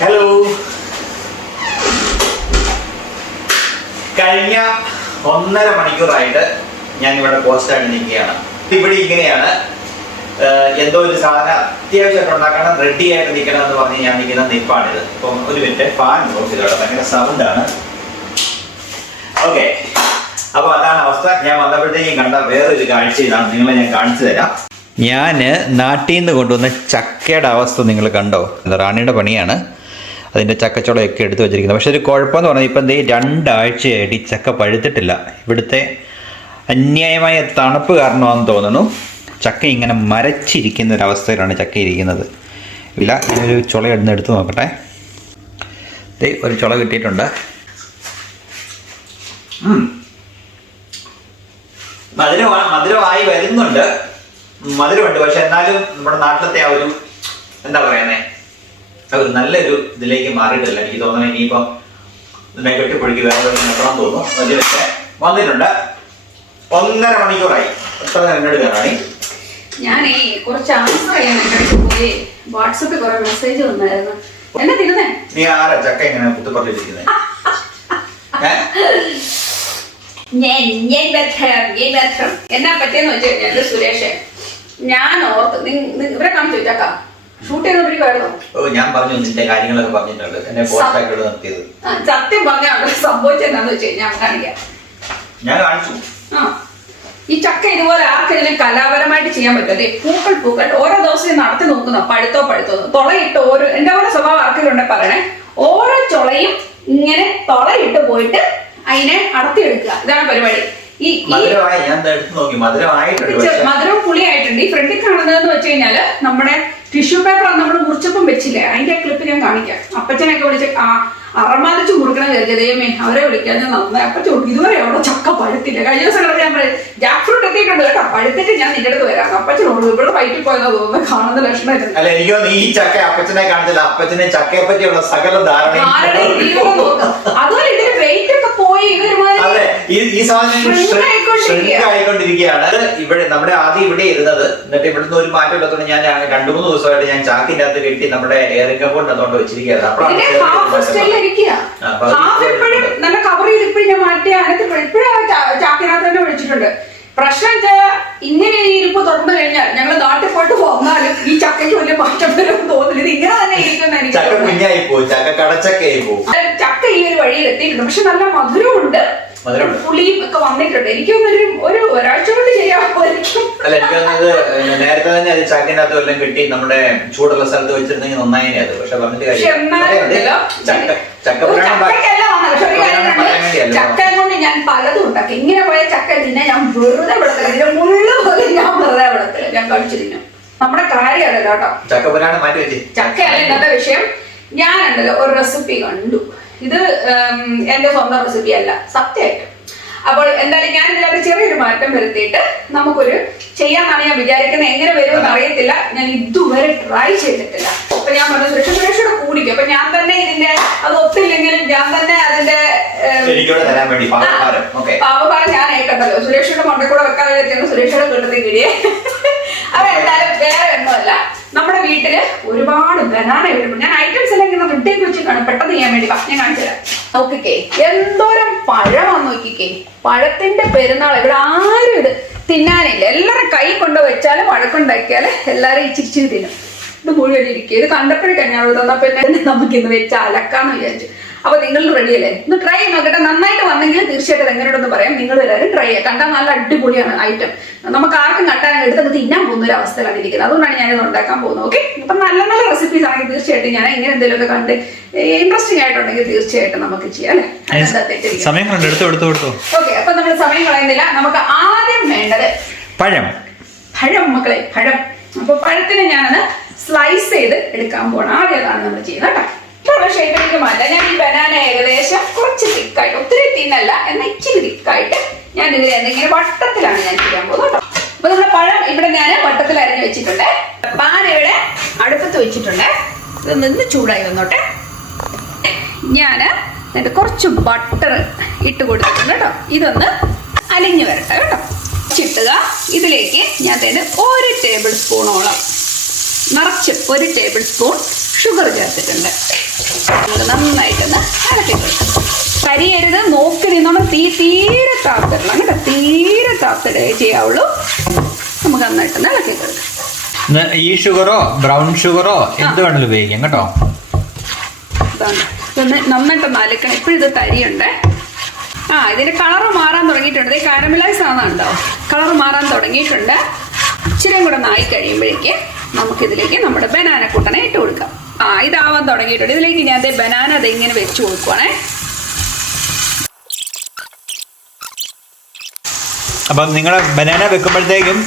Hello. കഴിഞ്ഞ 1.5 മണിക്കൂറായിട്ട് ഞാൻ ഇവിടെ പോസ്റ്റായിട്ട് നിൽക്കുകയാണ്. ഇവിടെ ഇങ്ങനെയാണ്, എന്തോ ഒരു സാധനം അത്യാവശ്യമായിട്ട് ഉണ്ടാക്കണം, റെഡി ആയിട്ട് നിൽക്കണം എന്ന് പറഞ്ഞ് ഞാൻ നിൽക്കുന്ന നിപ്പാണിത്. ഇപ്പം ഒരു മിനിറ്റ്, ഫാൻ ഓഫ് ചെയ്തോട്ടെ, ഭയങ്കര സൗണ്ടാണ്. ഓക്കെ, അപ്പോൾ അതാണ് അവസ്ഥ. ഞാൻ വന്നപ്പോഴത്തേക്കും കണ്ട വേറൊരു കാഴ്ച ഇതാണ്, നിങ്ങളെ ഞാൻ കാണിച്ചു തരാം. ഞാൻ നാട്ടിൽ നിന്ന് കൊണ്ടുവന്ന ചക്കയുടെ അവസ്ഥ നിങ്ങൾ കണ്ടോ? റാണിയുടെ പണിയാണ്, അതിൻ്റെ ചക്കച്ചുളയൊക്കെ എടുത്തു വെച്ചിരിക്കുന്നത്. പക്ഷെ ഒരു കുഴപ്പമെന്ന് പറഞ്ഞാൽ ഇപ്പം 2 ആഴ്ചയായിട്ട് ഈ ചക്ക പഴുത്തിട്ടില്ല. ഇവിടുത്തെ അന്യായമായ തണുപ്പ് കാരണമാണെന്ന് തോന്നുന്നു ചക്ക ഇങ്ങനെ മരച്ചിരിക്കുന്ന ഒരവസ്ഥയിലാണ് ചക്ക ഇരിക്കുന്നത്. ഇല്ല, ഇതൊരു ചുള എടുത്ത് നോക്കട്ടെ. ഒരു ചുള കിട്ടിയിട്ടുണ്ട്. മധുരമായി വരുന്നുണ്ട്, മധുരമുണ്ട്. പക്ഷെ എന്നാലും നമ്മുടെ നാട്ടിലത്തെ ആ ഒരു എന്താ പറയുന്നേ, ഒരു നല്ലൊരു ഇതിലേക്ക് മാറിയിട്ടില്ല എനിക്ക് തോന്നുന്നത്. ഇനിയിപ്പം ഇതിനെ കെട്ടിപ്പൊഴുക്കി വേറെ നോക്കണം തോന്നുന്നു. അതിലൊക്കെ വന്നിട്ടുണ്ട്. 1.5 മണിക്കൂറായി. എത്ര എന്നോട് കയറാണി? ഞാനേ കുറച്ച് ആൻസർ ചെയ്യാൻ പോയി. വാട്സപ്പിൽ കുറെ മെസ്സേജ് വന്നായിരുന്നു. എന്നെ തിരുന്നേ, നീ ആരാ ചക്ക ഇങ്ങനെ കുത്തിപ്പറിച്ചിരിക്കുന്നത്? എന്നാ പറ്റിയെന്ന് വെച്ച് കഴിഞ്ഞാൽ സുരേഷ്, ഞാൻ ഓർത്ത് ഇവരെ കാണിച്ചു ചക്ക ഷൂട്ട് ചെയ്തോണ്ടിരിക്കുവായിരുന്നു. ഞാൻ പറഞ്ഞു നിന്റെ കാര്യങ്ങളൊക്കെ പറഞ്ഞിട്ടുണ്ട്, എന്നെ പോസ്റ്റാക്കി നിർത്തിയത്. സത്യം പറഞ്ഞാൽ സംഭവിച്ചെന്താന്ന് വെച്ച് കഴിഞ്ഞാൽ കാണിക്കാം. ഞാൻ കാണിച്ചു. ഈ ചക്ക ഇതുപോലെ ആർക്കെങ്കിലും കലാപരമായിട്ട് ചെയ്യാൻ പറ്റും. അതെ, പൂക്കൾ ഓരോ ദിവസം നടത്തി നോക്കുന്ന പഴുത്തോ തുളയിട്ട് ഓരോ, എന്റെ പോലെ സ്വഭാവം ആർക്കെങ്കിലും ഉണ്ടെ പറയണേ. ഓരോ ചുളയും ഇങ്ങനെ തുളയിട്ട് പോയിട്ട് അതിനെ അടത്തിയെടുക്കുക, ഇതാണ് പരിപാടി. മധുരവും പുളിയായിട്ടുണ്ട്. ഈ ഫ്രണ്ടിൽ കാണുന്നതെന്ന് വെച്ച് കഴിഞ്ഞാല് നമ്മുടെ ടിഷ്യൂ പേപ്പർ നമ്മൾ മുറിച്ചപ്പം വെച്ചില്ലേ, അതിന്റെ ക്ലിപ്പ് ഞാൻ കാണിക്കാം. അപ്പച്ചനൊക്കെ വിളിച്ച് അറമാതിച്ച് മുറുക്കണ ദൈവമേ, അവരെ വിളിക്കാൻ ഞാൻ നന്നായി. അപ്പച്ച ഇതുവരെ അവിടെ ചക്ക പഴുത്തില്ല. കഴിഞ്ഞ ദിവസം ഞാൻ ജാക്ക് ഫ്രൂട്ട് എത്തിയിട്ടുണ്ട് കേട്ടോ, പഴുത്തിട്ട് ഞാൻ നിന്റെ അടുത്ത് വരാം. അപ്പച്ചനോട് ഇവിടെ വയറ്റിൽ പോയെന്നാ തോന്നുന്നു, കാണുന്ന ലക്ഷണമായിരുന്നു. അല്ല, എനിക്ക് ഈ ചക്ക അപ്പച്ചനെ കാണിച്ചില്ല, അപ്പച്ചനെ ചക്കയെ പറ്റിയുള്ള സകല ധാരണ. അതുപോലെ ഇതിന് വെയിറ്റ് ഒക്കെ പോയി ഈ സാധനം ആയിക്കൊണ്ടിരിക്കുകയാണ്. ഇവിടെ നമ്മുടെ ആദ്യം ഇവിടെ ഇരുന്നത്, എന്നിട്ട് ഇവിടുന്ന് ഒരു മാറ്റം ഇല്ലാത്തതുകൊണ്ട് ഞാൻ 2-3 ദിവസമായിട്ട് ഞാൻ ചാക്കിന്റെ അകത്ത് കെട്ടി നമ്മുടെ എയറിംഗ് കൊണ്ട് അതുകൊണ്ട് വെച്ചിരിക്കുകയാണ്. നല്ല കവർ ചെയ്ത് ഇപ്പോഴും ഞാൻ മാറ്റിയ ഇപ്പോഴും ചാക്കിനകത്ത് തന്നെ വിളിച്ചിട്ടുണ്ട്. പ്രശ്നം വെച്ചാൽ ഇങ്ങനെ ഈ ഇരിപ്പ് തുറന്നു കഴിഞ്ഞാൽ ഞങ്ങൾ നാട്ടിൽ പോയിട്ട് വന്നാലും ഈ ചക്കയ്ക്ക് വലിയ മാറ്റം വരും തോന്നില്ല. ഇത് ഇങ്ങനെ തന്നെ ഇരിക്കുന്ന ചക്ക ഈ ഒരു വഴിയിൽ എത്തിയിട്ടുണ്ട്. പക്ഷെ നല്ല മധുരമുണ്ട്, പുളിയും ഒക്കെ വന്നിട്ടുണ്ട്. എനിക്ക് ഒരു ഒരാഴ്ച കൊണ്ട് ശരിയാവുമായിരിക്കും. അല്ല, എനിക്ക് തോന്നുന്നത് നേരത്തെ തന്നെ അത് ചാക്കിനകത്ത് വല്ലതും കിട്ടി നമ്മുടെ ചൂടുള്ള സ്ഥലത്ത് വെച്ചിരുന്നെങ്കിൽ നന്നായി അത്. പക്ഷെ പറഞ്ഞിട്ട് ചക്ക കൊണ്ട് ഞാൻ പലതും ഉണ്ടാക്കി. ഇങ്ങനെ പോയ ചക്ക തിന്നെ ഞാൻ വെറുതെ വിടത്തില്ല, മുള്ളു പോലും ഞാൻ വെറുതെ വിടത്തില്ല, ഞാൻ കഴിച്ചു തിന്നും. നമ്മുടെ കാര്യമല്ലോ കേട്ടോ. ചക്കപ്പുരാണ് മാറ്റി വെച്ച്. ചക്കയല്ല ഇന്നത്തെ വിഷയം. ഞാനുണ്ടല്ലോ ഒരു റെസിപ്പി കണ്ടു. ഇത് എന്റെ സ്വന്തം റെസിപ്പി അല്ല, സത്യമായിട്ട്. അപ്പോൾ എന്തായാലും ഞാൻ ഇതിനകത്ത് ചെറിയൊരു മാറ്റം വരുത്തിയിട്ട് നമുക്കൊരു ചെയ്യാന്നാണ് ഞാൻ വിചാരിക്കുന്നത്. എങ്ങനെ വരുമെന്ന് അറിയത്തില്ല, ഞാൻ ഇതുവരെ ട്രൈ ചെയ്തിട്ടില്ല. അപ്പൊ ഞാൻ പറഞ്ഞു സുരക്ഷയുടെ കൂടിക്കും. അപ്പൊ ഞാൻ തന്നെ ഇതിന്റെ അത് ഒത്തില്ലെങ്കിലും ഞാൻ തന്നെ അതിന്റെ പാവഭാരം ഞാൻ ഏക്കണ്ടല്ലോ. സുരക്ഷയുടെ മണ്ടയിൽ കൂടെ വെക്കാതെ വെച്ചാൽ സുരക്ഷയുടെ കിട്ടുന്ന കിടിയെ. അപ്പൊ എന്തായാലും വേറെ ഒന്നുമല്ല, നമ്മുടെ വീട്ടില് ഒരുപാട് ബനാന വീടുണ്ട്. ഞാൻ ഐറ്റംസ് എല്ലാം ഇങ്ങനെ റിട്ടേക്ക് വെച്ചിട്ടാണ് പെട്ടെന്ന് ചെയ്യാൻ വേണ്ടി. ഞാൻ കാണിച്ചു തരാം. നോക്കിക്കേ, എന്തോരം പഴമാന്ന് നോക്കിക്കേ. പഴത്തിന്റെ പെരുന്നാൾ. ഇവിടെ ആരും ഇത് തിന്നാനില്ല. എല്ലാവരും കൈ കൊണ്ട് വെച്ചാലും വഴക്കുണ്ടാക്കിയാല് എല്ലാരും ഇച്ചിരി തിന്നും. ഇത് മുഴുവൻ ഇരിക്കുക. ഇത് കണ്ടപ്പോഴും കഞ്ഞാൾ തന്നാ പിന്നെ നമുക്ക് ഇന്ന് വെച്ച് അലക്കാന്ന് വിചാരിച്ചു. അപ്പൊ നിങ്ങൾ റെഡി അല്ലേ? ഒന്ന് ട്രൈ നോക്കട്ടെ. നന്നായിട്ട് വന്നെങ്കിൽ തീർച്ചയായിട്ടും എങ്ങനെയുണ്ടെന്ന് പറയാം. നിങ്ങൾ എല്ലാവരും ട്രൈ ചെയ്യാം. കണ്ടാൽ നല്ല അടിപൊളിയാണ് ഐറ്റം. നമുക്ക് ആർക്കും കണ്ടാൽ എടുത്തത് തിന്നാൻ പോകുന്ന ഒരു അവസ്ഥയിലാണ് ഇരിക്കുന്നത്. അതുകൊണ്ടാണ് ഞാനിത് ഉണ്ടാക്കാൻ പോകുന്നത്. ഓക്കെ, അപ്പൊ നല്ല നല്ല റെസിപ്പീസ് ആണെങ്കിൽ തീർച്ചയായിട്ടും ഞാൻ ഇങ്ങനെ എന്തെങ്കിലുമൊക്കെ കണ്ട് ഇൻട്രസ്റ്റിംഗ് ആയിട്ടുണ്ടെങ്കിൽ തീർച്ചയായിട്ടും നമുക്ക് ചെയ്യാം അല്ലെ. ഓക്കെ, അപ്പൊ നമ്മൾ സമയം കളയുന്നില്ല. നമുക്ക് ആദ്യം വേണ്ടത് പഴം മക്കളെ, പഴം. അപ്പൊ പഴത്തിന് ഞാനത് സ്ലൈസ് ചെയ്ത് എടുക്കാൻ പോകണം. ആദ്യം അതാണ് നമ്മൾ ചെയ്യുന്നത് കേട്ടോ. ഇത്ര ഷേപ്പിലേക്ക് മാറ്റാം. ഞാൻ ഈ ബനാന ഏകദേശം കുറച്ച് തിക്കായിട്ട്, ഒത്തിരി തിന്നല്ല എന്നാൽ ഇച്ചിരി തിക്കായിട്ട് ഞാൻ ഇതിൽ എന്തെങ്കിലും വട്ടത്തിലാണ് ഞാൻ ചെയ്യാൻ പോകുന്നത് കേട്ടോ. അപ്പൊ നമ്മുടെ പഴം ഇവിടെ ഞാൻ വട്ടത്തിൽ അരിഞ്ഞ് വെച്ചിട്ടുണ്ട്. പാൻ ഇവിടെ അടുപ്പത്ത് വെച്ചിട്ടുണ്ട്. ഇത് നിന്ന് ചൂടായി വന്നോട്ടെ. ഞാൻ കുറച്ച് ബട്ടർ ഇട്ട് കൊടുത്തിട്ടുണ്ട് കേട്ടോ. ഇതൊന്ന് അലിഞ്ഞു വരട്ടെ കേട്ടോ. ചിട്ടുക. ഇതിലേക്ക് ഞാൻ തന്നെ 1 ടേബിൾ സ്പൂണോളം നിറച്ച് 1 ടേബിൾ സ്പൂൺ ഷുഗർ ചേർത്തിട്ടുണ്ട്. നമുക്ക് നന്നായിട്ടൊന്ന് ഇളക്കി കൊടുക്കാം. കരിയരുത്, നോക്കി നമ്മൾ തീരെ താത്തിടണം കേട്ടോ. തീരെ താത്തിടേ ചെയ്യാവുള്ളൂ. നമുക്ക് നന്നായിട്ടൊന്ന് ഇളക്കി കൊടുക്കാം. ഈ ഷുഗറോ ബ്രൗൺ ഷുഗറോ എന്ത് വേണമെങ്കിലും ഉപയോഗിക്കാം കേട്ടോ. ഇതൊന്ന് നന്നായിട്ടൊന്ന് അലക്കണം. ഇപ്പോഴും ഇത് തരിയുണ്ട്. ഇതിന്റെ കളറ് മാറാൻ തുടങ്ങിയിട്ടുണ്ട്. ഇത് കാരമലൈസ് ആണെന്നുണ്ടോ, കളറ് മാറാൻ തുടങ്ങിയിട്ടുണ്ട്. ഇച്ചിരിയും കൂടെ നായി കഴിയുമ്പോഴേക്ക് നമുക്കിതിലേക്ക് നമ്മുടെ ബനാന കൂട്ടനെ ഇട്ട് കൊടുക്കാം. ഇതാവാൻ തുടങ്ങിയിട്ടുണ്ട്. ഇതിലേക്ക് ഞാൻ ബനാന ഇങ്ങനെ വെച്ച് കൊടുക്കുവാണേ. അപ്പം നിങ്ങൾ ബനാന വെക്കുമ്പോഴത്തേക്കും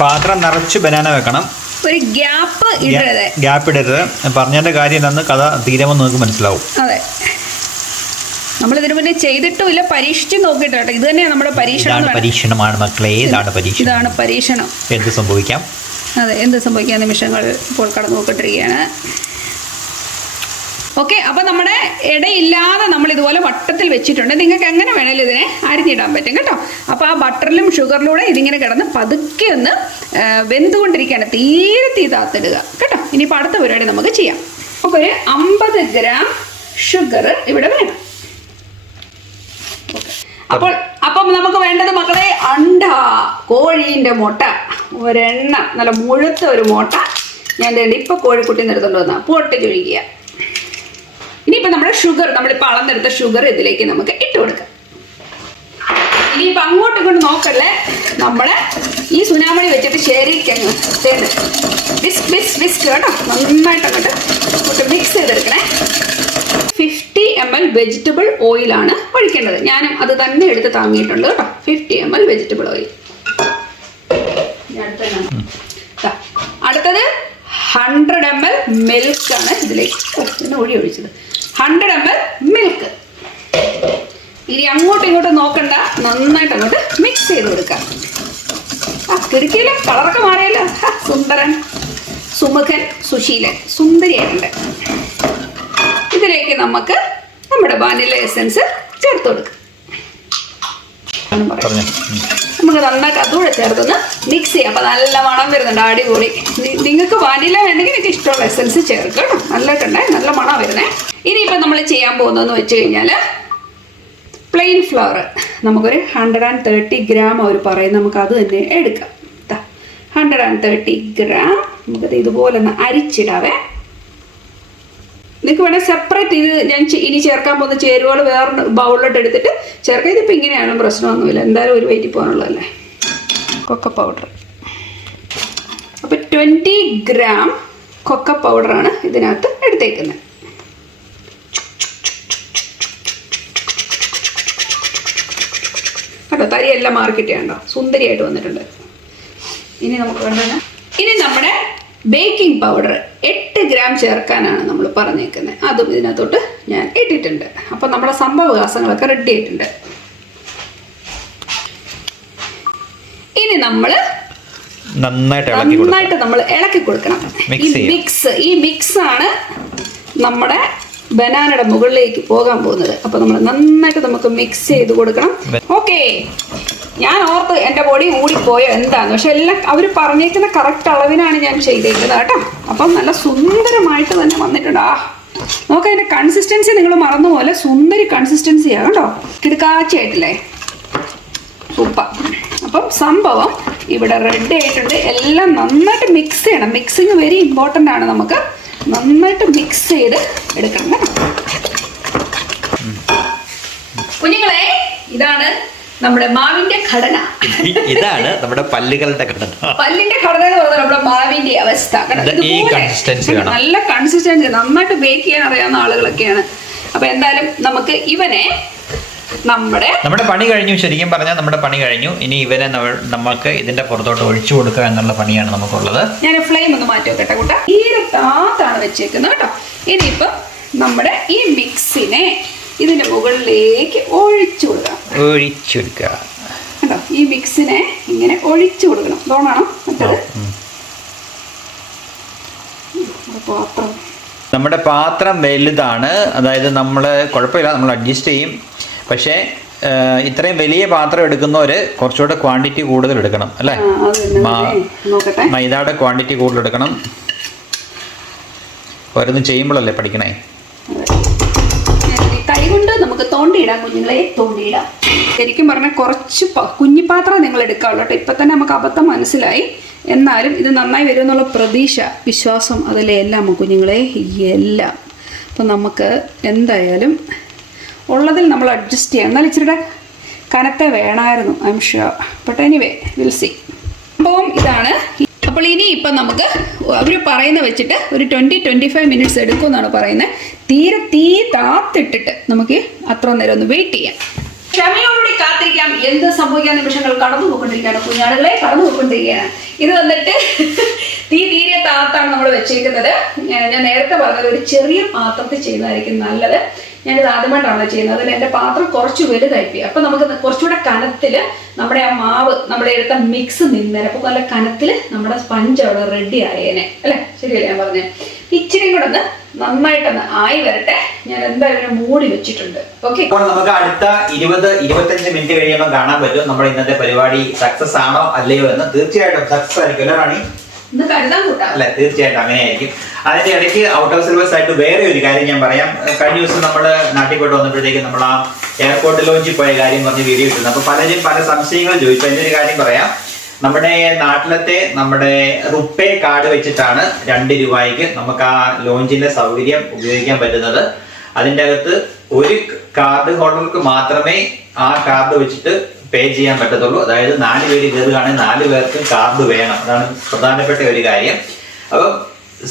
പാത്രം നിറച്ച് ബനാന വെക്കണം. ഒരു ഗ്യാപ്പ് ഇടരുത്. ഗ്യാപ്പ് ഇടരുത്. പറഞ്ഞതിന്റെ കാര്യം എന്താന്ന് കഥ തീരുമ്പോൾ നിങ്ങൾക്ക് മനസ്സിലാവും. അതെ, നമ്മൾ ഇതിനു മുന്നേ ചെയ്തിട്ടുമില്ല, പരീക്ഷിച്ച് നോക്കിയിട്ടോ. ഇത് തന്നെയാണ് നമ്മുടെ പരീക്ഷണമാണ് മക്കളെ. ഇതാണ് പരീക്ഷണം. എന്ത് സംഭവിക്കാം? അതെ, എന്ത് സംഭവിക്കാൻ നിമിഷങ്ങൾ ഇപ്പോൾ കടന്നു നോക്കിട്ടിരിക്കുകയാണ്. ഓക്കെ, അപ്പൊ നമ്മുടെ ഇടയില്ലാതെ നമ്മൾ ഇതുപോലെ വട്ടത്തിൽ വെച്ചിട്ടുണ്ട്. നിങ്ങൾക്ക് എങ്ങനെ വേണേലും ഇതിനെ അരിഞ്ഞിടാൻ പറ്റും കേട്ടോ. അപ്പൊ ആ ബട്ടറിലും ഷുഗറിലൂടെ ഇതിങ്ങനെ കിടന്ന് പതുക്കെ ഒന്ന് വെന്തുകൊണ്ടിരിക്കുകയാണ്. തീരെ തീ താത്തിടുക കേട്ടോ. ഇനിയിപ്പോൾ അടുത്ത പരിപാടി നമുക്ക് ചെയ്യാം. അപ്പോൾ ഒരു 50 ഗ്രാം ഷുഗർ ഇവിടെ വേണം. അപ്പം നമുക്ക് വേണ്ടത് മക്കളെ കോഴീൻ്റെ മുട്ട ഒരെണ്ണം, നല്ല മുഴുത്ത ഒരു മുട്ട. ഞാൻ ഇപ്പൊ കോഴിക്കുട്ടി എടുത്തോണ്ട് വന്ന പൊട്ടിക്ക് ഒഴിക്കുക. ഇനിയിപ്പോൾ നമ്മുടെ ഷുഗർ, നമ്മളിപ്പോൾ അളന്നെടുത്ത ഷുഗർ ഇതിലേക്ക് നമുക്ക് ഇട്ട് കൊടുക്കാം. ഇനിയിപ്പോൾ അങ്ങോട്ടും ഇങ്ങോട്ട് നോക്കല്ലേ, നമ്മള് ഈ സുനാമണി വെച്ചിട്ട് ശരിക്കങ്ങ് വിസ്ക് കേട്ടോ. നന്നായിട്ട് അങ്ങോട്ട് മിക്സ് ചെയ്തെടുക്കണേ. 50 ml വെജിറ്റബിൾ ഓയിലാണ് ഒഴിക്കേണ്ടത്. ഞാനും അത് തന്നെ എടുത്ത് താങ്ങിയിട്ടുണ്ട് കേട്ടോ. 50 ml വെജിറ്റബിൾ ഓയിൽ. അടുത്തത് 100 ml മിൽക്കാണ് ഇതിലേക്ക് ഒഴിച്ചത്. 100 ml മിൽക്ക്. ഇനി അങ്ങോട്ടും ഇങ്ങോട്ടും നോക്കണ്ട, നന്നായിട്ട് അങ്ങോട്ട് മിക്സ് ചെയ്ത് കൊടുക്കാം. കിടക്കിയില്ല, കളറൊക്കെ മാറിയല്ലോ. സുന്ദരൻ, സുമുഖൻ, സുശീലൻ, സുന്ദരിയായിട്ടുണ്ട്. ഇതിലേക്ക് നമുക്ക് നമ്മുടെ വാനില എസൻസ് ചേർത്ത് കൊടുക്കാം. നമുക്ക് നന്നായിട്ട് അതുകൂടെ ചേർത്തൊന്ന് മിക്സ് ചെയ്യാം. അപ്പൊ നല്ല മണം വരുന്നുണ്ട്, അടിപൊളി. നിങ്ങൾക്ക് വാനില വേണമെങ്കിൽ നിങ്ങൾക്ക് ഇഷ്ടമുള്ള എസൻസ് ചേർക്കാം. നല്ലതുണ്ടേ, നല്ല മണം വരുന്നേ. ഇനിയിപ്പോൾ നമ്മൾ ചെയ്യാൻ പോകുന്നതെന്ന് വെച്ച് കഴിഞ്ഞാൽ പ്ലെയിൻ ഫ്ലവർ നമുക്കൊരു 130 ഗ്രാം അവർ പറയും. നമുക്ക് അത് തന്നെ എടുക്കാം. 130 ഗ്രാം നമുക്കത് ഇതുപോലെ ഒന്ന് അരിച്ചിടാവേ. നിങ്ങൾക്ക് വേണമെങ്കിൽ സെപ്പറേറ്റ് ഇത് ഞാൻ ഇനി ചേർക്കാൻ പോകുന്ന ചേരുവകൾ വേറെ ബൗളിലോട്ട് എടുത്തിട്ട് ചേർക്കാം. ഇതിപ്പോൾ ഇങ്ങനെയാണെങ്കിലും പ്രശ്നമൊന്നുമില്ല, എന്തായാലും ഒരു വയറ്റിൽ പോകാനുള്ളതല്ലേ. കൊക്ക പൗഡർ, അപ്പോൾ 20 ഗ്രാം കൊക്ക പൗഡറാണ് ഇതിനകത്ത് എടുത്തേക്കുന്നത്. കേട്ടോ, തരിയെല്ലാം മാർക്കറ്റ് സുന്ദരിയായിട്ട് വന്നിട്ടുണ്ട്. ഇനി നമുക്ക് വേണ്ടത്, ഇനി നമ്മുടെ ബേക്കിംഗ് പൗഡർ 8 ഗ്രാം ചേർക്കാനാണ് നമ്മൾ പറഞ്ഞേക്കുന്നത്. അതും ഇതിനകത്തോട്ട് ഞാൻ ഇട്ടിട്ടുണ്ട്. അപ്പം നമ്മുടെ സംഭവവികാസങ്ങളൊക്കെ റെഡി ആയിട്ടുണ്ട്. ഇനി നമ്മൾ നന്നായിട്ട് നമ്മൾ ഇളക്കി കൊടുക്കണം. ഈ മിക്സ് ആണ് നമ്മുടെ ബനാനയുടെ മുകളിലേക്ക് പോകാൻ പോകുന്നത്. അപ്പൊ നമ്മൾ നന്നായിട്ട് നമുക്ക് മിക്സ് ചെയ്ത് കൊടുക്കണം. ഓക്കെ, ഞാൻ ഓർത്ത് എൻ്റെ ബോഡി കൂടിപ്പോയോ എന്താന്ന്, പക്ഷെ എല്ലാം അവർ പറഞ്ഞേക്കുന്ന കറക്റ്റ് അളവിനാണ് ഞാൻ ചെയ്തേക്കുന്നത് കേട്ടോ. അപ്പം നല്ല സുന്ദരമായിട്ട് തന്നെ വന്നിട്ടുണ്ട്. നോക്കാം, അതിൻ്റെ കൺസിസ്റ്റൻസി നിങ്ങൾ മറന്നു പോലെ സുന്ദരി കൺസിസ്റ്റൻസിയാണ് കേട്ടോ. കിടക്കാച്ചയായിട്ടില്ലേ, സൂപ്പർ. അപ്പം സംഭവം ഇവിടെ റെഡി ആയിട്ടുണ്ട്. എല്ലാം നന്നായിട്ട് മിക്സ് ചെയ്യണം. മിക്സിങ് വെരി ഇമ്പോർട്ടൻ്റ് ആണ്. നമുക്ക് നന്നായിട്ട് മിക്സ് ചെയ്ത് എടുക്കണം കേട്ടോ. കുഞ്ഞുങ്ങളെ, ഇതാണ് നമ്മുടെ മാവിന്റെ ഘടന. ഇതാണ് നമ്മുടെ പല്ലുകളുടെ ഘടന. പല്ലിന്റെ ഘടന എന്ന് പറഞ്ഞാൽ നമ്മുടെ മാവിന്റെ അവസ്ഥ. നല്ല കൺസിസ്റ്റൻസി, നന്നായിട്ട് ബേക്ക് ചെയ്യാൻ അറിയാവുന്ന ആളുകളൊക്കെയാണ്. അപ്പൊ എന്തായാലും നമുക്ക് ഇവനെ നമ്മുടെ പണി കഴിഞ്ഞു. ശരിക്കും പറഞ്ഞാൽ നമ്മുടെ പണി കഴിഞ്ഞു. ഇനി ഇവനെ നമുക്ക് ഇതിന്റെ പുറത്തോട്ട് ഒഴിച്ചു കൊടുക്കുക എന്നുള്ള പണിയാണ് നമുക്കുള്ളത്. ഞാൻ ഫ്ലെയിം ഒന്ന് മാറ്റി വെക്കട്ടെ കൂട്ടാ. ഈരത്താത്താണ് വെച്ചേക്കുന്നത് കേട്ടോ. ഇനിയിപ്പം നമ്മുടെ ഈ മിക്സിനെ ഇതിന്റെ മുകളിലേക്ക് ഒഴിച്ചു കൊടുക്കാം. കേട്ടോ, ഈ മിക്സിനെ ഇങ്ങനെ ഒഴിച്ചു കൊടുക്കണം. തോന്നാണോ മറ്റത്? പാത്രം, നമ്മുടെ പാത്രം വലുതാണ്. അതായത് നമ്മൾ കുഴപ്പമില്ല, നമ്മൾ അഡ്ജസ്റ്റ് ചെയ്യും. പക്ഷേ ഇത്രയും വലിയ പാത്രം എടുക്കുന്നവര് കുറച്ചുകൂടെ ക്വാണ്ടിറ്റി കൂടുതൽ എടുക്കണം അല്ലേ? മൈദയുടെ ക്വാണ്ടിറ്റി കൂടുതൽ എടുക്കണം. ഓരോന്ന് ചെയ്യുമ്പോഴല്ലേ പഠിക്കണേ. കൈകൊണ്ട് നമുക്ക് തോണ്ടിയിടാം കുഞ്ഞുങ്ങളെ, തോണ്ടിയിടാം. ശരിക്കും പറഞ്ഞാൽ കുറച്ച് കുഞ്ഞിപ്പാത്രം നിങ്ങൾ എടുക്കാവുള്ളൂ കേട്ടോ. ഇപ്പം തന്നെ നമുക്ക് അബദ്ധം മനസ്സിലായി. എന്നാലും ഇത് നന്നായി വരുമെന്നുള്ള പ്രതീക്ഷ, വിശ്വാസം അതിലെ എല്ലാം കുഞ്ഞുങ്ങളെ, എല്ലാം. അപ്പം നമുക്ക് എന്തായാലും ഉള്ളതിൽ നമ്മൾ അഡ്ജസ്റ്റ് ചെയ്യാം. എന്നാൽ ഇച്ചിരിയുടെ കനത്തെ വേണമായിരുന്നു, I am sure. But anyway will see. സംഭവം ഇതാണ്. അപ്പോൾ ഇനി ഇപ്പം നമുക്ക് അവർ പറയുന്ന വെച്ചിട്ട് ഒരു 20-25 മിനിറ്റ്സ് എടുക്കുമെന്നാണ് പറയുന്നത്. തീരെ തീ താത്തിട്ടിട്ട് നമുക്ക് അത്ര നേരം ഒന്ന് വെയിറ്റ് ചെയ്യാം. ക്ഷമയോടുകൂടി കാത്തിരിക്കാം. എന്ത് സംഭവിക്കാൻ നിമിഷങ്ങൾ കടന്നു പോയിക്കൊണ്ടിരിക്കുകയാണ് കുഞ്ഞാടുകളെ, കടന്നു പോയിക്കൊണ്ടിരിക്കുകയാണ്. ഇത് വന്നിട്ട് തീ തീരെ താത്താണ് നമ്മൾ വെച്ചിരിക്കുന്നത്. ഞാൻ നേരത്തെ പറഞ്ഞത് ഒരു ചെറിയ പാത്രത്തിൽ ചെയ്യുന്നതായിരിക്കും നല്ലത്. ഞാനിത് ആദ്യമായിട്ടാണ് ചെയ്യുന്നത്. അതിൽ എൻ്റെ പാത്രം കുറച്ച് വലുതായിപ്പോയി. അപ്പം നമുക്ക് കുറച്ചുകൂടെ കനത്തിൽ നമ്മുടെ ആ മാവ്, നമ്മുടെ എടുത്ത മിക്സ് നിന്നേരം അപ്പോൾ നല്ല കനത്തിൽ നമ്മുടെ സ്പഞ്ച് അവിടെ റെഡി ആയേനെ അല്ലേ? ശരിയല്ലേ ഞാൻ പറഞ്ഞത്? ഇച്ചിരി കൂടെ ഒന്ന് നന്നായിട്ടൊന്ന് ആയി വരട്ടെ. ഞാൻ എന്തായാലും മൂടി വെച്ചിട്ടുണ്ട്. ഓക്കെ, അപ്പോൾ നമുക്ക് അടുത്ത 20-25 മിനിറ്റ് കഴിയുമ്പോൾ കാണാൻ പറ്റും നമ്മുടെ ഇന്നത്തെ പരിപാടി സക്സസ് ആണോ അല്ലയോ എന്ന്. തീർച്ചയായിട്ടും സക്സസ് ആയിരിക്കും അല്ലേ റാണി? അല്ലെ, തീർച്ചയായിട്ടും അങ്ങനെയായിരിക്കും. അതിന്റെ ഇടയ്ക്ക് ഔട്ട് ഓഫ് സിലബസ് ആയിട്ട് വേറെ ഒരു കാര്യം ഞാൻ പറയാം. കഴിഞ്ഞ ദിവസം നമ്മൾ നാട്ടിൽ പോയിട്ട് വന്നപ്പോഴത്തേക്ക് നമ്മൾ ആ എയർപോർട്ട് ലോഞ്ചിൽ പോയ കാര്യം പറഞ്ഞ് വീഡിയോ ഇട്ടിരുന്നു. അപ്പൊ പലരും പല സംശയങ്ങൾ ചോദിച്ചു. അതിന്റെ ഒരു കാര്യം പറയാം. നമ്മുടെ നാട്ടിലത്തെ നമ്മുടെ റുപ്പേ കാർഡ് വെച്ചിട്ടാണ് 2 രൂപയ്ക്ക് നമുക്ക് ആ ലോഞ്ചിന്റെ സൗകര്യം ഉപയോഗിക്കാൻ പറ്റുന്നത്. അതിൻ്റെ അകത്ത് ഒരു കാർഡ് ഹോൾഡർക്ക് മാത്രമേ ആ കാർഡ് വെച്ചിട്ട് പേ ചെയ്യാൻ പറ്റത്തുള്ളൂ. അതായത് 4 പേര് കയറുകയാണെങ്കിൽ 4 പേർക്ക് കാർഡ് വേണം. അതാണ് പ്രധാനപ്പെട്ട ഒരു കാര്യം. അപ്പം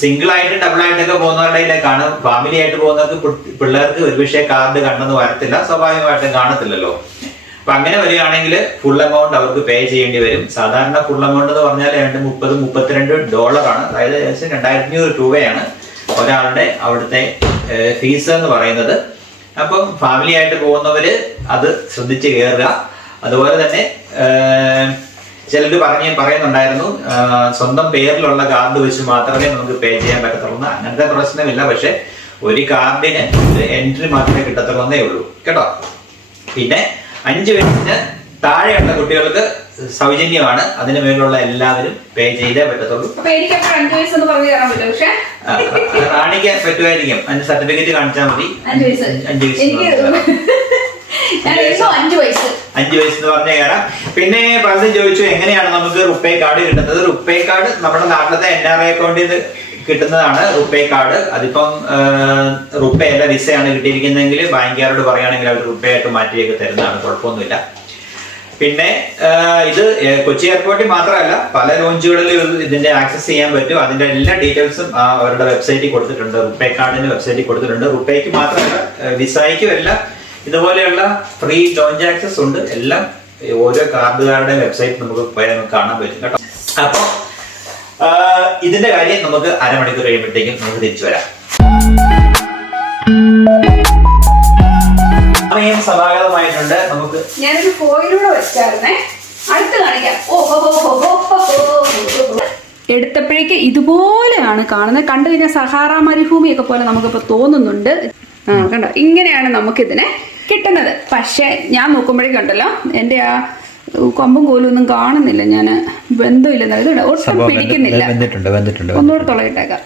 സിംഗിൾ ആയിട്ട് ഡബിൾ ആയിട്ടൊക്കെ പോകുന്നവരുടെയിലേക്കാണ്. ഫാമിലി ആയിട്ട് പോകുന്നവർക്ക് പിള്ളേർക്ക് ഒരുപക്ഷെ കാർഡ് കണ്ടെന്ന് വരത്തില്ല, സ്വാഭാവികമായിട്ടും കാണത്തില്ലല്ലോ. അപ്പൊ അങ്ങനെ വരികയാണെങ്കിൽ ഫുൾ എമൗണ്ട് അവർക്ക് പേ ചെയ്യേണ്ടി വരും. സാധാരണ ഫുൾ എമൗണ്ട് എന്ന് പറഞ്ഞാൽ $30-32 അതായത് ഏകദേശം 2500 രൂപയാണ് ഒരാളുടെ അവിടുത്തെ ഫീസ് എന്ന് പറയുന്നത്. അപ്പം ഫാമിലി ആയിട്ട് പോകുന്നവര് അത് ശ്രദ്ധിച്ച് കയറുക. അതുപോലെ തന്നെ ചിലർ പറയുന്നുണ്ടായിരുന്നു സ്വന്തം പേരിലുള്ള കാർഡ് വെച്ച് മാത്രമേ നമുക്ക് പേ ചെയ്യാൻ പറ്റത്തുള്ളൂ. അങ്ങനത്തെ പ്രശ്നമില്ല. പക്ഷെ ഒരു കാർഡിന് എൻട്രി മാത്രമേ കിട്ടത്തുള്ളൂ ഉള്ളൂ കേട്ടോ. പിന്നെ 5 വയസ്സിന് താഴെയുള്ള കുട്ടികൾക്ക് സൗജന്യമാണ്. അതിന് മേലുള്ള എല്ലാവരും പേ ചെയ്തേ പറ്റത്തുള്ളൂ. റാണിക്ക് പറ്റുമായിരിക്കും. അതിന്റെ സർട്ടിഫിക്കറ്റ് കാണിച്ചാൽ മതി. 5 വയസ്സ് എന്ന് പറഞ്ഞ കയറാം. പിന്നെ പലരും ചോദിച്ചു എങ്ങനെയാണ് നമുക്ക് റുപ്പേ കാർഡ് കിട്ടുന്നത്. റുപ്പേ കാർഡ് നമ്മുടെ നാട്ടിലത്തെ NRI അക്കൗണ്ടിൽ നിന്ന് കിട്ടുന്നതാണ് റുപ്പേ കാർഡ്. അതിപ്പം റുപ്പേ അല്ല വിസയാണ് കിട്ടിയിരിക്കുന്നതെങ്കിൽ ബാങ്കുകാരോട് പറയുകയാണെങ്കിൽ അവർ റുപ്പേ ആയിട്ട് മാറ്റിയൊക്കെ തരുന്നതാണ്, കുഴപ്പമൊന്നുമില്ല. പിന്നെ ഇത് കൊച്ചി എയർപോർട്ടിൽ മാത്രമല്ല പല ലോഞ്ചുകളിലും ഇതിന്റെ ആക്സസ് ചെയ്യാൻ പറ്റും. അതിന്റെ എല്ലാ ഡീറ്റെയിൽസും അവരുടെ വെബ്സൈറ്റിൽ കൊടുത്തിട്ടുണ്ട്. റുപ്പേ കാർഡിന്റെ വെബ്സൈറ്റിൽ കൊടുത്തിട്ടുണ്ട്. റുപ്പേക്ക് മാത്രമല്ല വിസയ്ക്കും എല്ലാം ഇതുപോലെയുള്ള ഫ്രീ ലോഞ്ച് ആക്സസ് ഉണ്ട്. എല്ലാം ഓരോ കാർഡുകാരുടെ വെബ്സൈറ്റ് നമുക്ക് പോയാൽ കാണാൻ പറ്റും കേട്ടോ. അപ്പൊ ഇതിന്റെ കാര്യം നമുക്ക് അരമണിക്കൂർ കഴിയുമ്പോഴത്തേക്കും നമുക്ക് തിരിച്ചു വരാം. സമയം സമാഗതമായിട്ടുണ്ട്. നമുക്ക് ഞാനൊരു ഫോയിലൂടെ വെച്ചായിരുന്നേ, അടുത്ത് കാണിക്കാം. എടുത്തപ്പോഴേക്ക് ഇതുപോലെയാണ് കാണുന്നത്. കണ്ടു കഴിഞ്ഞാൽ സഹാറ മരുഭൂമിയൊക്കെ പോലെ നമുക്കിപ്പോൾ തോന്നുന്നുണ്ട്. കണ്ടോ, ഇങ്ങനെയാണ് നമുക്കിതിനെ കിട്ടുന്നത്. പക്ഷെ ഞാൻ നോക്കുമ്പോഴേക്കുണ്ടല്ലോ എൻ്റെ ആ കൊമ്പും കോലും ഒന്നും കാണുന്നില്ല. ഞാൻ ബന്ധമില്ല, ഇത് ഒട്ടും പിടിക്കുന്നില്ല. ഒന്നുകൂടെ തുളയിട്ടേക്കാം.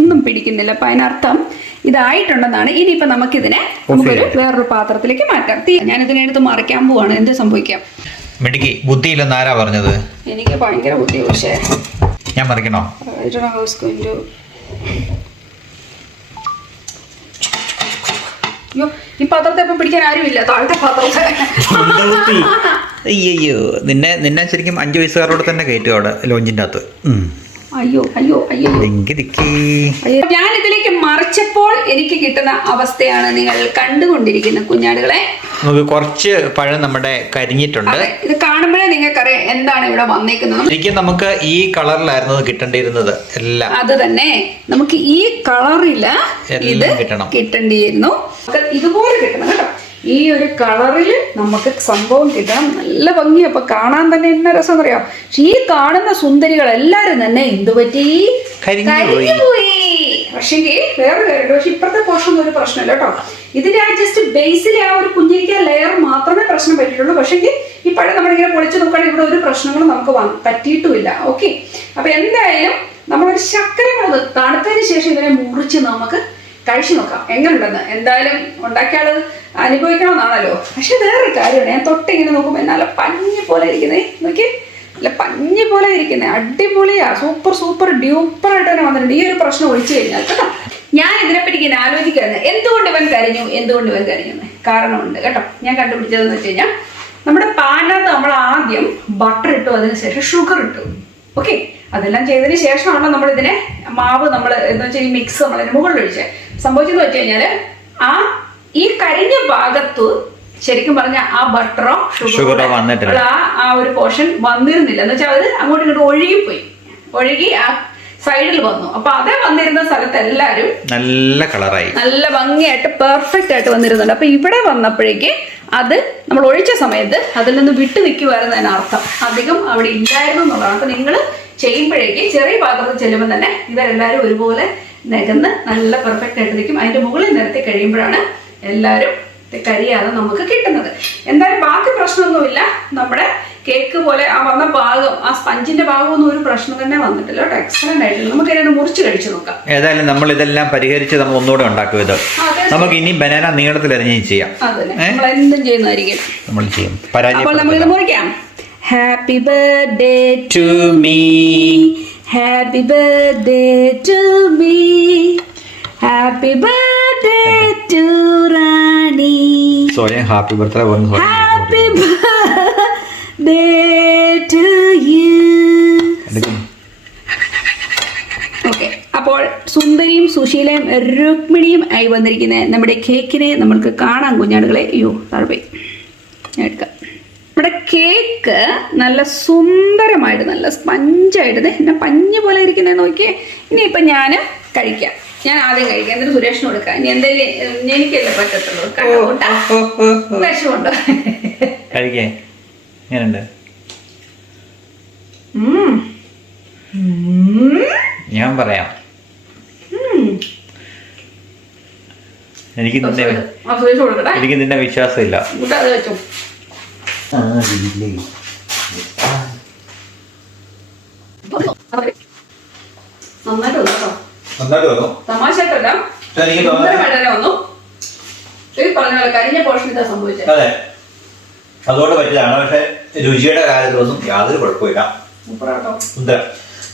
ഒന്നും പിടിക്കുന്നില്ല. അപ്പൊ അതിനർത്ഥം ഇതായിട്ടുണ്ടെന്നാണ്. ഇനിയിപ്പോ നമുക്കിതിനെ നമുക്കൊരു വേറൊരു പാത്രത്തിലേക്ക് മാറ്റാം. ഞാൻ ഇതിനെടുത്ത് മറിക്കാൻ പോവാണ്. എന്ത് സംഭവിക്കാം? മിടുക്കി, ബുദ്ധിയില്ലെന്ന് ആരാ പറഞ്ഞത്? എനിക്ക് ഭയങ്കര ബുദ്ധി. പക്ഷേ ഞാൻ മറിക്കണോ? അയ്യോ, ഈ പാത്രത്തെ ഇപ്പൊ പിടിക്കാൻ ആരുമില്ല. താഴത്തെ പാത്രത്തെ അയ്യോ, നിന്നെ ശരിക്കും 5 വയസ്സുകാരോട് തന്നെ കയറ്റും അവിടെ ലോഞ്ചിന്റെ അകത്ത്. അയ്യോ അയ്യോ അയ്യോ, ഞാൻ ഇതിലേക്ക് മറിച്ചപ്പോൾ എനിക്ക് കിട്ടുന്ന അവസ്ഥയാണ് നിങ്ങൾ കണ്ടുകൊണ്ടിരിക്കുന്നത് കുഞ്ഞാടുകളെ. നമുക്ക് കുറച്ച് പഴം നമ്മുടെ കരിഞ്ഞിട്ടുണ്ട്. ഇത് കാണുമ്പോഴേ നിങ്ങൾക്കറിയാം എന്താണ് ഇവിടെ വന്നേക്കുന്നത്. ശരിക്കും നമുക്ക് ഈ കളറിലായിരുന്നു കിട്ടേണ്ടിയിരുന്നത് എല്ലാം. അത് തന്നെ, നമുക്ക് ഈ കളറില് ഇത് കിട്ടേണ്ടിയിരുന്നു. ഇതുപോലെ കിട്ടണം കേട്ടോ. ഈ ഒരു കളറിൽ നമുക്ക് സംഭവം കിട്ടണം. നല്ല ഭംഗി. അപ്പൊ കാണാൻ തന്നെ എന്നാ രസം അറിയാം. പക്ഷെ ഈ കാണുന്ന സുന്ദരികൾ എല്ലാരും തന്നെ എന്തുപറ്റി കരിഞ്ഞുപോയി. പക്ഷെങ്കിൽ വേറെ കാര്യമുണ്ട്. പക്ഷെ ഇപ്പഴത്തെ പോർഷൻ ഒരു പ്രശ്നമില്ല കേട്ടോ. ഇതിന്റെ ആ ജസ്റ്റ് ബേസിലെ ആ ഒരു കുഞ്ഞിരിക്ക ലെയർ മാത്രമേ പ്രശ്നം പറ്റിയിട്ടുള്ളൂ. പക്ഷെങ്കിൽ ഇപ്പോഴും നമ്മളിങ്ങനെ പൊളിച്ചു നോക്കുകയാണെങ്കിൽ ഇവിടെ ഒരു പ്രശ്നങ്ങളും നമുക്ക് പറ്റിയിട്ടുമില്ല. ഓക്കെ, അപ്പൊ എന്തായാലും നമ്മളൊരു ശർക്കര അത് തണുത്തതിന് ശേഷം ഇതിനെ മുറിച്ച് നമുക്ക് കഴിച്ചു നോക്കാം എങ്ങനെയുണ്ടെന്ന്. എന്തായാലും ഉണ്ടാക്കിയാൽ അനുഭവിക്കണമെന്നാണല്ലോ. പക്ഷെ വേറൊരു കാര്യമാണ്, ഞാൻ തൊട്ടിങ്ങനെ നോക്കുമ്പോൾ നല്ല പഞ്ഞി പോലെ ഇരിക്കുന്നേ, നോക്കി നല്ല പഞ്ഞി പോലെ ഇരിക്കുന്നത്, അടിപൊളിയാ, സൂപ്പർ ഡ്യൂപ്പറായിട്ട് തന്നെ വന്നിട്ടുണ്ട്. ഈ ഒരു പ്രശ്നം ഒഴിച്ചു കഴിഞ്ഞാൽ കേട്ടോ. ഞാൻ ഇതിനെപ്പറ്റി ഇങ്ങനെ ആലോചിക്കുകയാണ്, എന്തുകൊണ്ട് ഇവൻ കരിഞ്ഞു കാരണമുണ്ട് കേട്ടോ. ഞാൻ കണ്ടുപിടിച്ചതെന്ന് വെച്ച് കഴിഞ്ഞാൽ നമ്മുടെ പാനിനകത്ത് നമ്മൾ ആദ്യം ബട്ടർ ഇട്ടു, അതിനുശേഷം ഷുഗർ ഇട്ടു. ഓക്കെ, അതെല്ലാം ചെയ്തതിന് ശേഷമാണ് നമ്മൾ ഇതിനെ മാവ് നമ്മൾ എന്താ വെച്ചാൽ ഈ മിക്സ് നമ്മൾ അതിന് മുകളിൽ ഒഴിച്ചത്. സംഭവിച്ചെന്ന് വെച്ച് കഴിഞ്ഞാല് ഈ കരിഞ്ഞ ഭാഗത്ത് ശരിക്കും പറഞ്ഞ ആ ബട്ടറോ ഷുഗറോ ആ ഒരു പോർഷൻ വന്നിരുന്നില്ല. എന്ന് വെച്ചാൽ അത് അങ്ങോട്ടും ഇങ്ങോട്ടും ഒഴുകി ആ സൈഡിൽ വന്നു. അപ്പൊ അതേ വന്നിരുന്ന സ്ഥലത്ത് എല്ലാരും നല്ല കളറായി, നല്ല ഭംഗിയായിട്ട് പെർഫെക്റ്റ് ആയിട്ട് വന്നിരുന്നുണ്ട്. അപ്പൊ ഇവിടെ വന്നപ്പോഴേക്ക് അത് നമ്മൾ ഒഴിച്ച സമയത്ത് അതിൽ നിന്ന് വിട്ടു നിൽക്കുമായിരുന്നതിന് അർത്ഥം, അധികം അവിടെ ഇല്ലായിരുന്നു എന്നുള്ളതാണ്. അപ്പൊ നിങ്ങൾ ചെയ്യുമ്പോഴേക്ക് ചെറിയ പാത്രത്തിൽ ചെല്ലുമ്പോൾ തന്നെ ഇവരെല്ലാവരും ഒരുപോലെ നികന്ന് നല്ല പെർഫെക്റ്റ് ആയിട്ട് നിൽക്കും. അതിന്റെ മുകളിൽ നിരത്തി കഴിയുമ്പോഴാണ് എല്ലാവരും കരിയാതെ നമുക്ക് കിട്ടുന്നത്. എന്തായാലും ബാക്കി പ്രശ്നമൊന്നുമില്ല. നമ്മുടെ കേക്ക് പോലെ ആ വന്ന ഭാഗം, ആ സ്പഞ്ചിന്റെ ഭാഗമൊന്നും ഒരു പ്രശ്നം തന്നെ വന്നിട്ടില്ല കേട്ടോ. എക്സലന്റ് ആയിട്ടില്ല. നമുക്ക് ഇതിനെ മുറിച്ച് കഴിച്ചു നോക്കാം. ഏതായാലും നമ്മൾ ഇതെല്ലാം പരിഹരിച്ച് നമ്മൾ ഒന്നുകൂടെ ഉണ്ടാക്കും. ഇത് നമുക്ക് ഇനി ബനാന നീളത്തിൽ അരിഞ്ഞ് ചെയ്യാം. നമ്മൾ എന്തും ചെയ്യുന്നതായിരിക്കും, നമ്മൾ ചെയ്യും. അപ്പോൾ നമ്മളിത് മുറിക്കാം. Happy birthday to me, happy birthday to me, happy birthday to Rani. സ്വയം ഹാപ്പി ബർത്ത്ഡേ പറഞ്ഞു. Happy birthday to you. Okay, അപ്പോൾ സുന്ദരിയും സുശീലയും രുക്മിണിയും ആയി വന്നിരിക്കുന്ന നമ്മുടെ കേക്കിനെ നമ്മൾക്ക് കാണാം കുഞ്ഞാടുകളെ. അയ്യോ താഴ്പോയി, ഞാൻ എടുക്കാം. നമ്മുടെ കേക്ക് നല്ല സുന്ദരമായിട്ട് നല്ല സ്പഞ്ചായിട്ട് എന്നെ പഞ്ഞു പോലെ ഇരിക്കുന്നത് നോക്കിയേ. ഇനിയിപ്പം ഞാൻ കഴിക്കാം. ഞാൻ ആദ്യം കഴിക്കാം, എന്നിട്ട് സുരേഷിന് കൊടുക്കാം. ഇനി എന്തെങ്കിലും എനിക്കല്ലേ പറ്റത്തുള്ളൂ. വിഷമുണ്ടോ? കഴിക്കേ, ഞാൻ പറയാം. എനിക്ക് നിന്നെ വിശ്വാസമില്ല. നന്നായിട്ട് വന്നു. തമാശയായിട്ടല്ല, വന്നു. പറഞ്ഞ കഴിഞ്ഞ പോർഷൻ ഇതാ സംഭവിച്ചത്. അതെ, അതുകൊണ്ട് പറ്റിയതാണ്. പക്ഷെ രുചിയുടെ കാര്യത്തിലൊന്നും യാതൊരു കുഴപ്പമില്ല.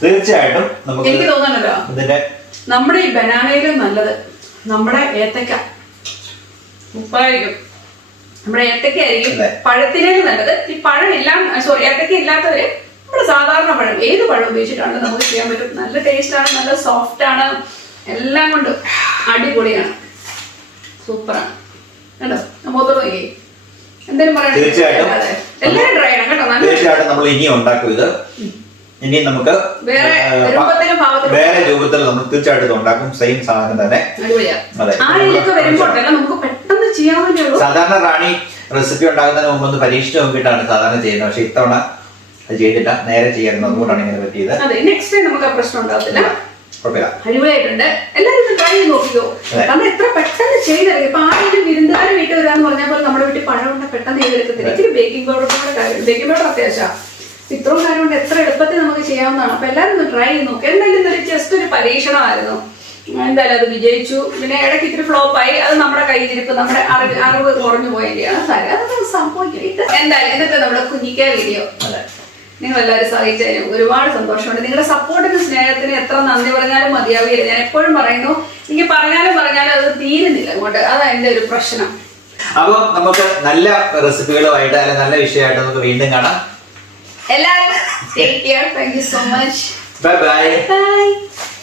തീർച്ചയായിട്ടും നമുക്ക് എനിക്ക് തോന്നണല്ലോ, നമ്മുടെ ഈ ബനാനയിലും നല്ലത് നമ്മുടെ ഏത്തക്ക ഉപ്പായിരിക്കും. നമ്മുടെ ഏത്തക്ക ആയിരിക്കും പഴത്തിനേലും നല്ലത്. ഈ പഴം ഏത്തക്ക ഇല്ലാത്തവര് നമ്മുടെ സാധാരണ പഴം, ഏത് പഴം ഉപയോഗിച്ചിട്ടാണ് നമുക്ക് ചെയ്യാൻ പറ്റും. നല്ല ടേസ്റ്റ് ആണ്, നല്ല സോഫ്റ്റ് ആണ്, എല്ലാം കൊണ്ട് അടിപൊളിയാണ്, സൂപ്പറാണ് കേട്ടോ. നമ്മോട് നോക്കി എന്തായാലും പറയാം. എല്ലാവരും ട്രൈ ചെയ്യണം കേട്ടോ. തീർച്ചയായിട്ടും നമ്മൾ ഇനി ഉണ്ടാക്കും ഇത്. ഇനി നമുക്ക് വേറെ രൂപത്തിൽ നമ്മൾ തീർച്ചയായിട്ടും ഉണ്ടാക്കും. സെയിം സാധനം തന്നെ. സാധാരണ റാണി റെസിപ്പി ഉണ്ടാക്കുന്നതിന് മുമ്പ് ഒന്ന് പരീക്ഷിച്ച് നോക്കിയിട്ടാണ് സാധാരണ ചെയ്യുന്നത്. പക്ഷെ ഇത്തവണ അത് ചെയ്തില്ല, നേരെ ചെയ്യാറുണ്ട്. അതുകൊണ്ടാണ് ഇങ്ങനെ പറ്റിയത്. നെക്സ്റ്റ് ടൈം നമുക്ക് ആ പ്രശ്നം ഉണ്ടാകത്തില്ല. അടിപൊളിയായിട്ടുണ്ട്. എല്ലാവരും ട്രൈ ചെയ്ത് നോക്കിയോ. കാരണം എത്ര പെട്ടെന്ന് ചെയ്തെടുക്കും. ഇപ്പൊ ആരെങ്കിലും വിരുന്നുകാരെ വീട്ടിൽ വരാന്ന് പറഞ്ഞാൽ പോലെ നമ്മുടെ വീട്ടിൽ പഴം കൊണ്ട് പെട്ടെന്ന് ചെയ്തെടുക്കത്തില്ല. ഇത്തിരി ബേക്കിംഗ് പൗഡറിനോട് കാര്യം, ബേക്കിംഗ് പൗഡർ അത്യാവശ്യമാണ്. ഇത്രയും കാര്യം കൊണ്ട് എത്ര എളുപ്പത്തിൽ നമുക്ക് ചെയ്യാവുന്നതാണ്. അപ്പൊ എല്ലാവരും ഒന്ന് ട്രൈ ചെയ്ത് നോക്കുക. എന്തായാലും ജസ്റ്റ് ഒരു പരീക്ഷണമായിരുന്നു. എന്തായാലും അത് വിജയിച്ചു. പിന്നെ ഇടയ്ക്ക് ഇത്തിരി ഫ്ലോപ്പായി. അത് നമ്മുടെ കയ്യിലിരിപ്പ്, നമ്മുടെ അറിവ് കുറഞ്ഞു പോയതിന്റെയാണ്. അതൊന്നും സംഭവിക്കില്ല. എന്തായാലും ഇന്നത്തെ നമ്മുടെ കുഞ്ഞിക്ക വീഡിയോ നിങ്ങൾ എല്ലാവരും സഹായിച്ചതിന് ഒരുപാട് സന്തോഷമുണ്ട്. നിങ്ങളുടെ സപ്പോർട്ടിന്, സ്നേഹത്തിന് എത്ര നന്ദി പറഞ്ഞാലും മതിയാവില്ല. ഞാൻ എപ്പോഴും പറയുന്നു, എനിക്ക് പറഞ്ഞാലും അത് തീരുന്നില്ല അങ്ങോട്ട്. അതാ എന്റെ ഒരു പ്രശ്നം. അപ്പൊ നമുക്ക് നല്ല റെസിപ്പികളുമായിട്ട് അല്ലെങ്കിൽ നല്ല വിഷയമായിട്ട് നമുക്ക് വീണ്ടും കാണാം. എല്ലാവരും take care. Thank you so much. Bye bye. Bye.